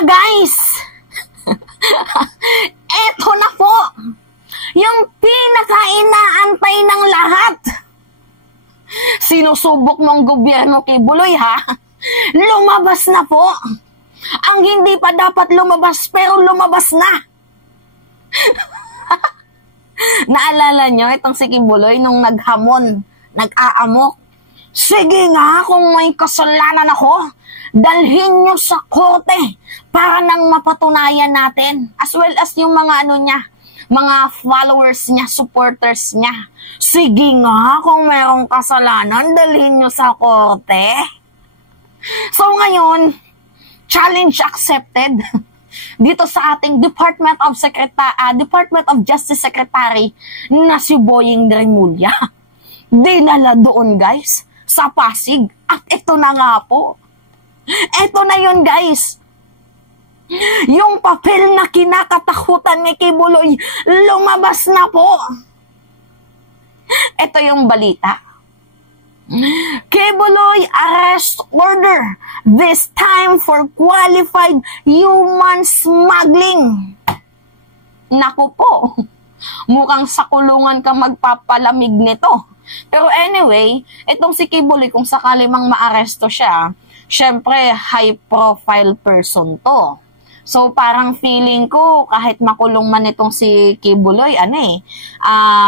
na guys! Eto na po! Yung pinaka-inaantay ng lahat! Sinusubok mong gobyerno Kibuloy ha? Lumabas na po! Ang hindi pa dapat lumabas pero lumabas na! Naalala nyo itong si Kibuloy nung naghamon, nag-aamok? Sige nga kung may kasalanan ako, dalhin nyo sa korte para nang mapatunayan natin. As well as yung mga ano niya, mga followers niya, supporters niya. Sige nga kung mayroong kasalanan, dalhin nyo sa korte. So ngayon, challenge accepted dito sa ating Department of Justice Secretary na si Boying Remulla. Dinala doon guys sa Pasig. At ito na nga po. Ito na yun guys. Yung papel na kinakatakutan ni Kibuloy, lumabas na po. Ito yung balita. Kibuloy arrest order. This time for qualified human smuggling. Naku po. Mukhang sa kulungan ka magpapalamig nito. Pero anyway, itong si Kibuloy, kung sakali mang maaresto siya, syempre high profile person to. So parang feeling ko, kahit makulong man itong si Kibuloy,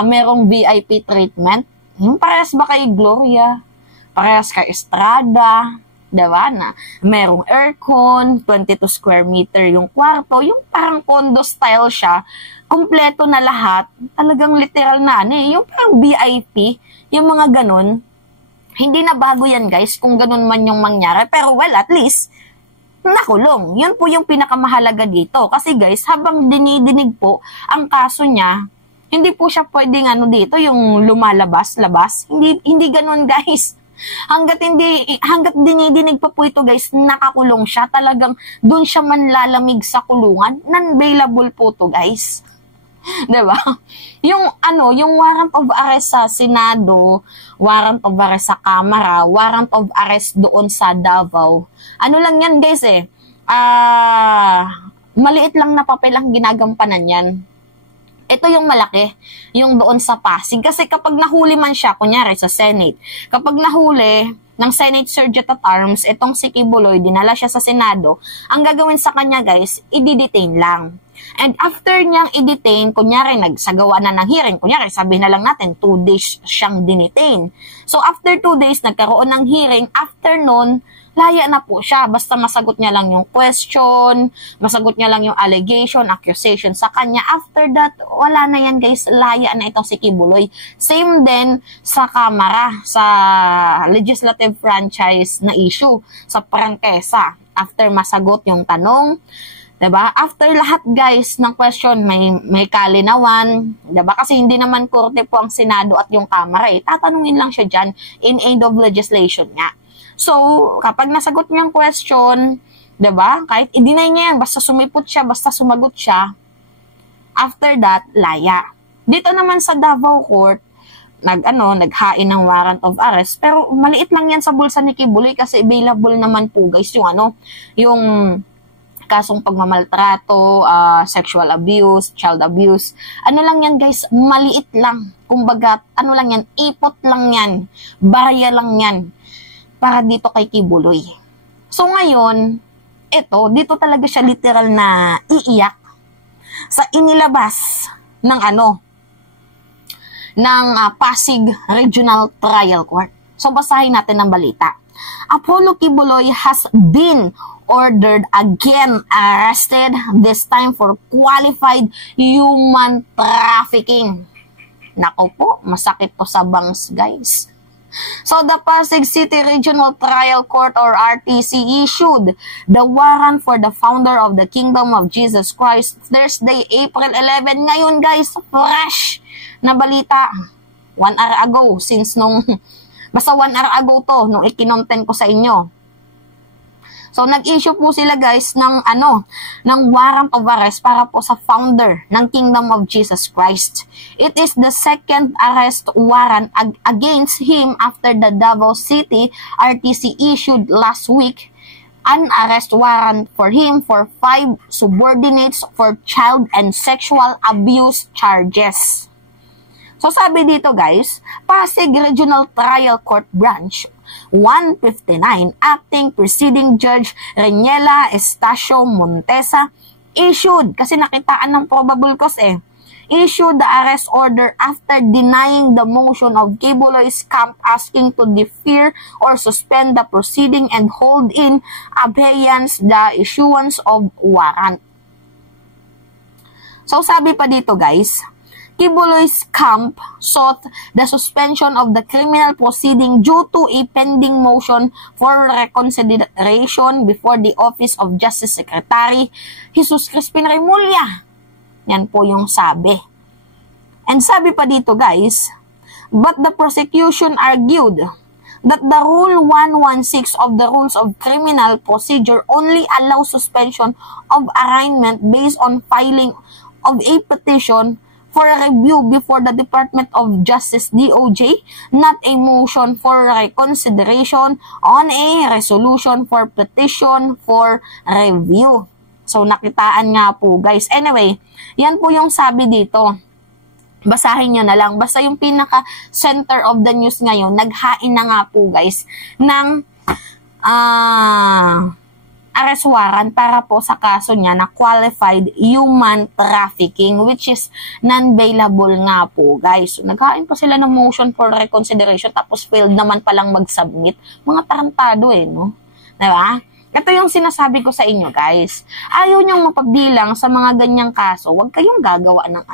merong VIP treatment. Yung parehas ba kay Gloria? Parehas kay Estrada? Diba na? Merong aircon, 22 square meter yung kwarto, yung parang condo style siya, kumpleto na lahat, talagang literal na yung parang VIP, yung mga ganun. Hindi na bago yan guys, kung ganun man yung mangyari, pero well, at least, nakulong. Yun po yung pinakamahalaga dito. Kasi guys, habang dinidinig po ang kaso niya, hindi po siya pwedeng dito, yung lumalabas-labas. Hindi ganun guys. Hanggat dinidinig pa po ito guys, nakakulong siya. Talagang dun siya manlalamig sa kulungan. Non-bailable po to guys. Diba? Yung warrant of arrest sa Senado, warrant of arrest sa Kamara, warrant of arrest doon sa Davao. Ano lang yan guys maliit lang na papel ang ginagampanan yan. Ito yung malaki, yung doon sa Pasig. Kasi kapag nahuli man siya, kunyari sa Senate, kapag nahuli ng Senate Sergeant at Arms, itong si Kibuloy, dinala siya sa Senado, ang gagawin sa kanya guys, i-detain lang. And after niyang i-detain, kunyari nagsagawa na ng hearing, kunyari sabihin na lang natin 2 days siyang dinetain. So after 2 days, nagkaroon ng hearing, after nun, laya na po siya. Basta masagot niya lang yung question, masagot niya lang yung allegation, accusation sa kanya. After that, wala na yan guys, laya na itong si Kibuloy. Same din sa Kamara, sa legislative franchise na issue, sa prangkesa. After masagot yung tanong, diba? After lahat guys ng question, may kalinawan, diba? Kasi hindi naman korte po ang Senado at yung Kamara tatanungin lang siya dyan in aid of legislation niya. So, kapag nasagot niya yung question, diba? Kahit i-deny niya yan, basta sumipot siya, basta sumagot siya, after that, laya. Dito naman sa Davao Court, naghain ng warrant of arrest, pero maliit lang yan sa bulsa ni Kibuloy kasi available naman po guys yung kasong pagmamaltrato, sexual abuse, child abuse. Ano lang yan guys, maliit lang. Kumbaga, lang yan, ipot lang yan, barya lang yan para dito kay Kibuloy. So ngayon, dito talaga siya literal na iiyak sa inilabas ng Pasig Regional Trial Court. So basahin natin ang balita. Apollo Kibuloy has been ordered again arrested, this time for qualified human trafficking. Nako po, masakit to sa bangs guys. So the Pasig City Regional Trial Court or RTC issued the warrant for the founder of the Kingdom of Jesus Christ Thursday, April 11. Ngayon guys, fresh na balita. 1 hour ago, basta 1 hour ago to, nung ikinontent ko sa inyo. So, nag-issue po sila guys ng warrant of arrest para po sa founder ng Kingdom of Jesus Christ. It is the second arrest warrant against him after the Davao City RTC issued last week an arrest warrant for him for 5 subordinates for child and sexual abuse charges. So sabi dito guys, Pasig Regional Trial Court Branch 159, Acting Presiding Judge Reniela Estacio Montesa issued, kasi nakitaan ng probable cause issued the arrest order after denying the motion of Kibuloy's camp asking to defer or suspend the proceeding and hold in abeyance the issuance of warrant. So sabi pa dito guys, Kibuloy's camp sought the suspension of the criminal proceeding due to a pending motion for reconsideration before the Office of Justice Secretary Jesus Crispin Remulla. Yan po yung sabi. And sabi pa dito guys, but the prosecution argued that the Rule 116 of the Rules of Criminal Procedure only allows suspension of arraignment based on filing of a petition for a review before the Department of Justice DOJ, not a motion for reconsideration on a resolution for petition for review. So, nakitaan nga po, guys. Anyway, yan po yung sabi dito. Basahin nyo na lang. Basta yung pinaka-center of the news ngayon, naghain na nga po, guys, ng arrest warrant para po sa kaso niya na qualified human trafficking, which is non-bailable nga po, guys. So, naghain po sila ng motion for reconsideration, tapos failed naman palang mag-submit. Mga tarantado no? Diba? Ito yung sinasabi ko sa inyo, guys. Ayaw niyong mapabilang sa mga ganyang kaso, huwag kayong gagawa ng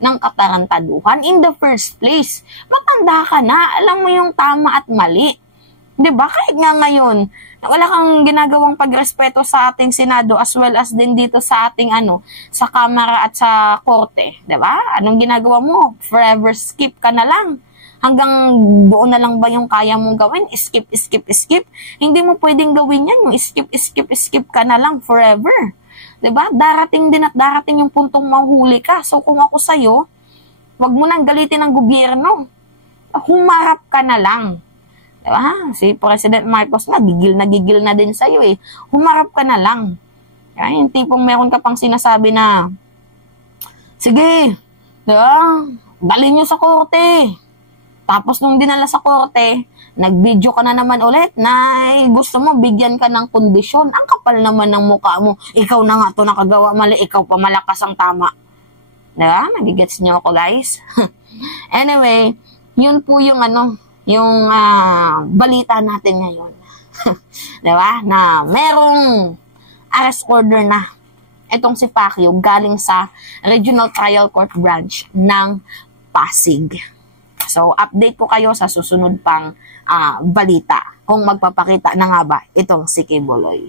ng katarantaduhan in the first place. Matanda ka na, alam mo yung tama at mali. 'Di ba? Kahit nga ngayon, wala kang ginagawang pagrespeto sa ating Senado as well as din dito sa ating sa Kamara at sa Korte, 'di ba? Anong ginagawa mo? Forever skip ka na lang. Hanggang doon na lang ba yung kaya mong gawin? Skip. Hindi mo pwedeng gawin yan. Yung skip ka na lang forever. 'Di ba? Darating din at darating yung puntong mahuli ka. So kung ako sa'yo, wag mo nang galitin ng gobyerno. Humarap ka na lang. 'Di ba? Si President Marcos na, gigil na din sa'yo Humarap ka na lang. Yung tipong meron ka pang sinasabi na, sige, 'di ba? Dalhin nyo sa korte. Tapos nung dinala sa korte, nag-video ka na naman ulit na gusto mo bigyan ka ng kondisyon. Ang kapal naman ng mukha mo. Ikaw na nga to nakagawa mali, ikaw pa malakas ang tama. Diba? Nagigets niyo ako, guys? Anyway, yun po yung yung balita natin ngayon. Diba? Na merong arrest order na itong si Pacquiao galing sa Regional Trial Court Branch ng Pasig. So, update ko kayo sa susunod pang balita kung magpapakita na nga ba itong si Kibuloy.